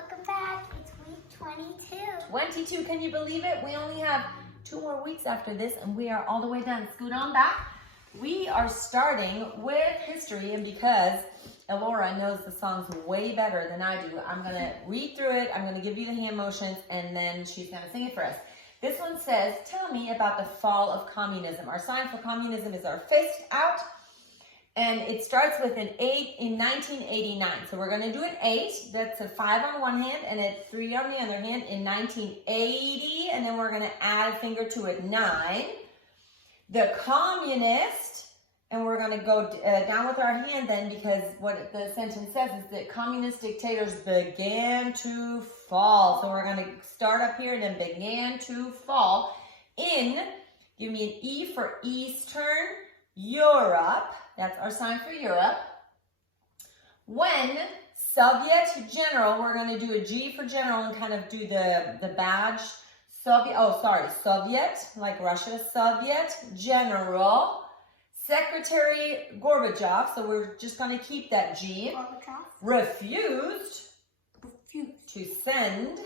welcome back. It's week 22. 22, can you believe it? We only have 2 more weeks after this and we are all the way done. Scoot on back. We are starting with history, and because Elora knows the songs way better than I do, I'm going to read through it, I'm going to give you the hand motions, and then she's going to sing it for us. This one says, tell me about the fall of communism. Our sign for communism is our fist out, and it starts with an 8 in 1989. So we're going to do an 8, that's a 5 on one hand and a 3 on the other hand in 1980, and then we're going to add a finger to it, 9. The communist, and we're going to go down with our hand then, because what the sentence says is that communist dictators began to fall. So we're going to start up here and then began to fall in, give me an E for Eastern Europe. That's our sign for Europe. When Soviet general, we're going to do a G for general and kind of do the badge. Soviet, like Russia, Soviet general, Secretary Gorbachev, so we're just going to keep that G, refused to send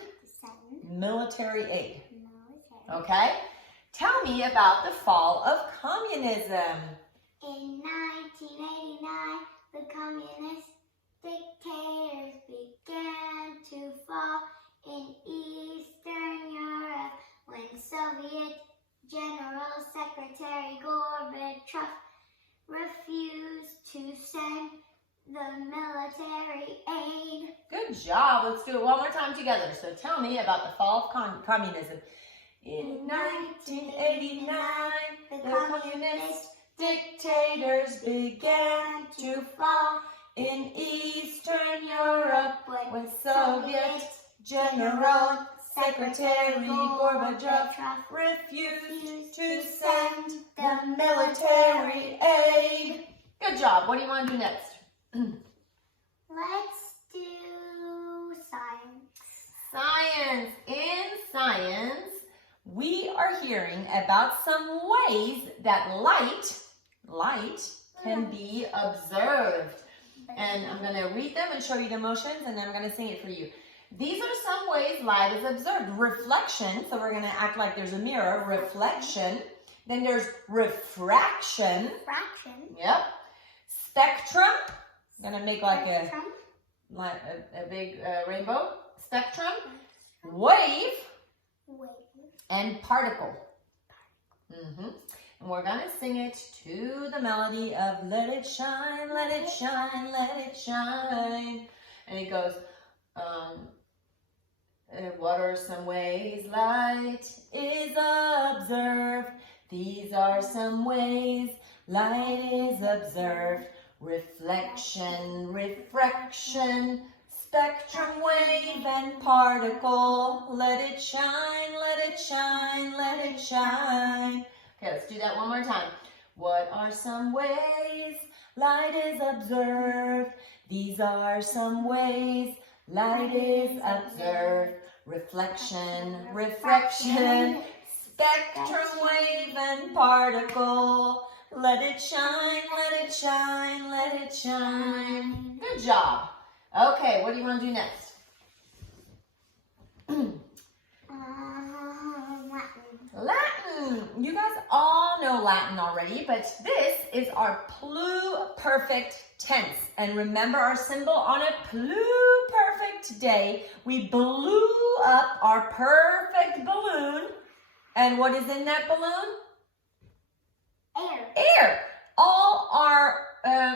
military aid. Okay? Tell me about the fall of communism. In 1989, the communist dictators began to fall in Eastern Europe when Soviet General Secretary Gorbachev refused to send the military aid. Good job. Let's do it one more time together. So tell me about the fall of communism. In 1989, the communist dictators began to fall in Eastern Europe when Soviet General Secretary Gorbachev refused to send the military aid. Good job. What do you want to do next? Let's do science. Science. In science, we are hearing about some ways that light can be observed. And I'm going to read them and show you the motions, and then I'm going to sing it for you. These are some ways light is observed. Reflection, so we're going to act like there's a mirror. Reflection. Then there's refraction. Yep. Spectrum. I'm going to make like a big rainbow. Spectrum. Wave. And particle. And we're going to sing it to the melody of Let It Shine, Let It Shine, Let It Shine. And it goes, what are some ways light is observed? These are some ways light is observed. Reflection, refraction, spectrum, wave, and particle. Let it shine, let it shine, let it shine. Okay, let's do that one more time. What are some ways light is observed? These are some ways light is observed. Reflection, refraction, spectrum, wave, and particle. Let it shine, let it shine, let it shine. Good job. Okay, what do you want to do next? Latin. You guys all know Latin already, but this is our pluperfect tense. And remember our symbol on a pluperfect day. We blew up our perfect balloon. And what is in that balloon? Air. Air. All our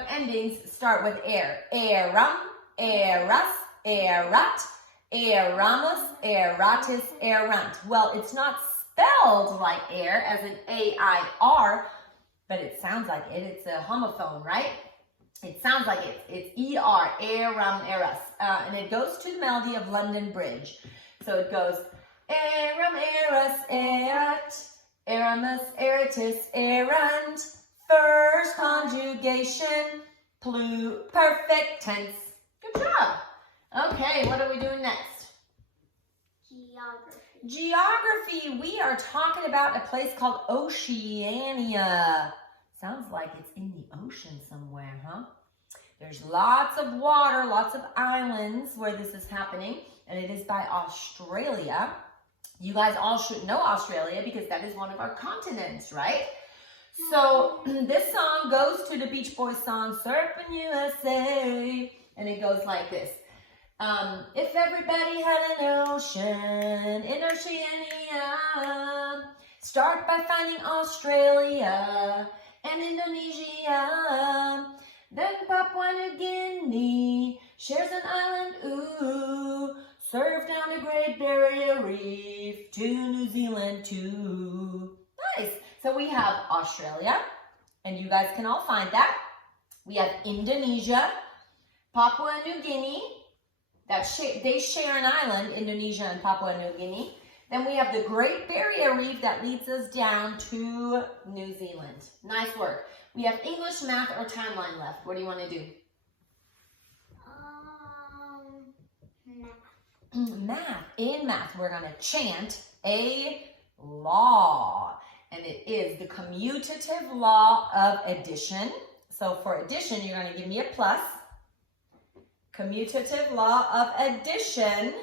endings start with air. Eram, eras, erat, eramos, eratis, erant. Well, it's not spelled like air as in A-I-R, but it sounds like it. It's a homophone, right? It sounds like it. It's E-R, eram, eras. And it goes to the melody of London Bridge. So it goes, eram, eras, erat, eramus, eratis, erant. First conjugation, pluperfect tense. Good job. Okay, what are we doing next? Geography. Geography. We are talking about a place called Oceania. Sounds like it's in the ocean somewhere, huh? There's lots of water, lots of islands where this is happening, and it is by Australia. You guys all should know Australia because that is one of our continents, right? So this song goes to the Beach Boys song, Surfing USA, and it goes like this. If everybody had an ocean in Oceania, start by finding Australia and Indonesia. Then Papua New Guinea shares an island, ooh. Surf down the Great Barrier Reef to New Zealand too. Nice. So we have Australia, and you guys can all find that. We have Indonesia, Papua New Guinea. They share an island, Indonesia and Papua New Guinea. Then we have the Great Barrier Reef that leads us down to New Zealand. Nice work. We have English, math, or timeline left. What do you want to do? Math. In math, we're going to chant a law. And it is the commutative law of addition. So for addition, you're going to give me a plus. Commutative law of addition.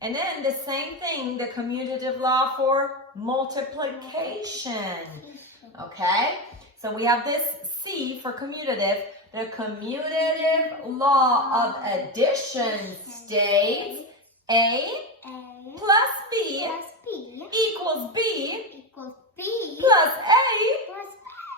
And then the same thing, the commutative law for multiplication. Okay? So we have this C for commutative. The commutative law of addition states A plus B equals B plus A,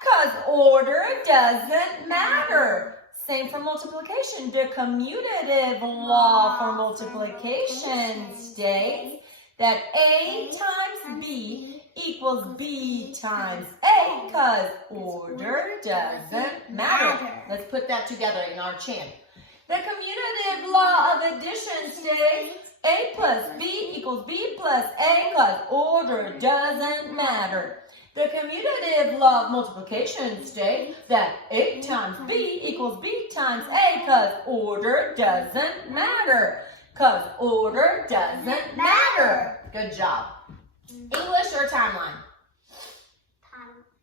because order doesn't matter. Same for multiplication. The commutative law for multiplication states that A times B equals B times A, because order doesn't matter. Let's put that together in our chant. The commutative law of addition states A plus B equals B plus A, because order doesn't matter. The commutative law of multiplication states that A times B equals B times A, because order doesn't matter. Because order doesn't matter. Good job. English or timeline?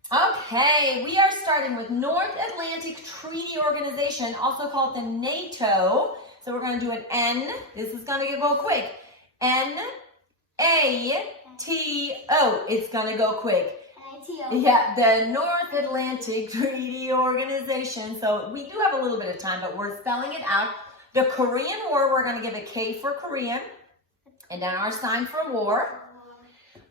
Okay, we are starting with North Atlantic Treaty Organization, also called the NATO. So we're going to do an N. This is going to go quick. N-A-T-O. It's going to go quick. Yeah, the North Atlantic Treaty Organization. So we do have a little bit of time, but we're spelling it out. The Korean War, we're going to give a K for Korean. And then our sign for war.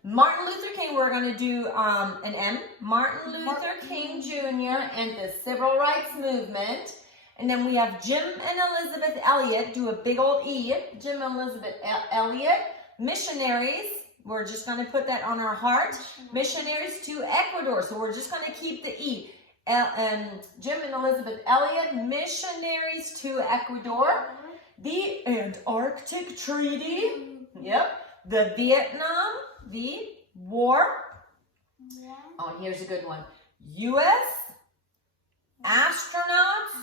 Martin Luther King, we're going to do an M. Martin Luther King Jr. and the Civil Rights Movement. And then we have Jim and Elizabeth Elliot, do a big old E. Jim and Elizabeth Elliot. Missionaries, we're just going to put that on our heart. Missionaries to Ecuador, so we're just going to keep the E. Jim and Elizabeth Elliot, missionaries to Ecuador. The Antarctic Treaty. Yep. The Vietnam, the war. Oh, here's a good one. U.S. astronauts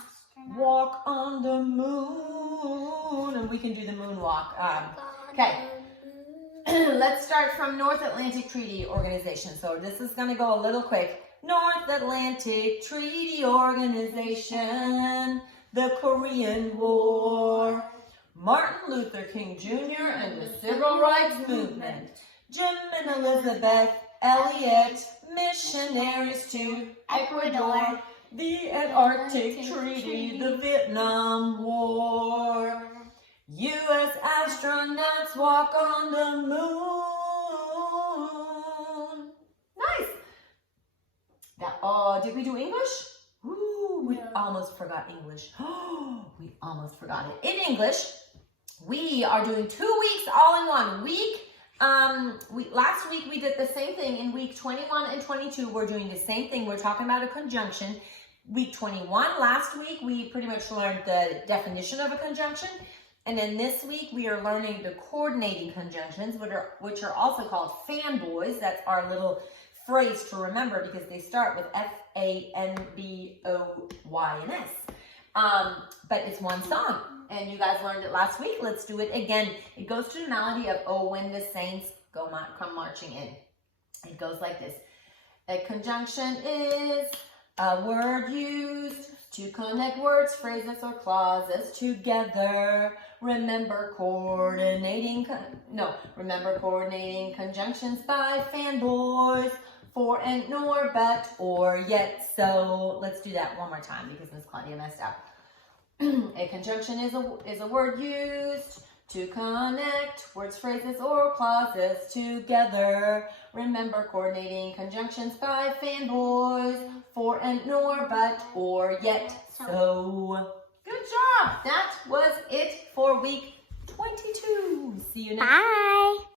walk on the moon. And we can do the moonwalk. Okay. Let's start from North Atlantic Treaty Organization. So this is going to go a little quick. North Atlantic Treaty Organization, the Korean War, Martin Luther King Jr. and the Civil Rights Movement, Jim and Elizabeth Elliot, missionaries to Ecuador, the Antarctic Treaty, the Vietnam War, U.S. astronauts walk on the moon. Nice. Did we do English? Ooh, we almost forgot English. Oh, we almost forgot it. In English, we are doing 2 weeks all in 1 week. Last week we did the same thing. In week 21 and 22, we're doing the same thing. We're talking about a conjunction. Week 21, last week, we pretty much learned the definition of a conjunction. And then this week, we are learning the coordinating conjunctions, which are also called fanboys. That's our little phrase to remember because they start with F-A-N-B-O-Y-N-S. But it's one song, and you guys learned it last week. Let's do it again. It goes to the melody of "Oh, When the Saints Come Marching In." It goes like this. A conjunction is A word used to connect words, phrases, or clauses together. Remember coordinating conjunctions by fanboys. For and nor, but, or, yet, so. Let's do that one more time because Miss Claudia messed up. A conjunction is a word used to connect words, phrases, or clauses together. Remember coordinating conjunctions by fanboys. For and nor, but, or, yet, so. Good job. That was it for week 22. See you next week. Bye.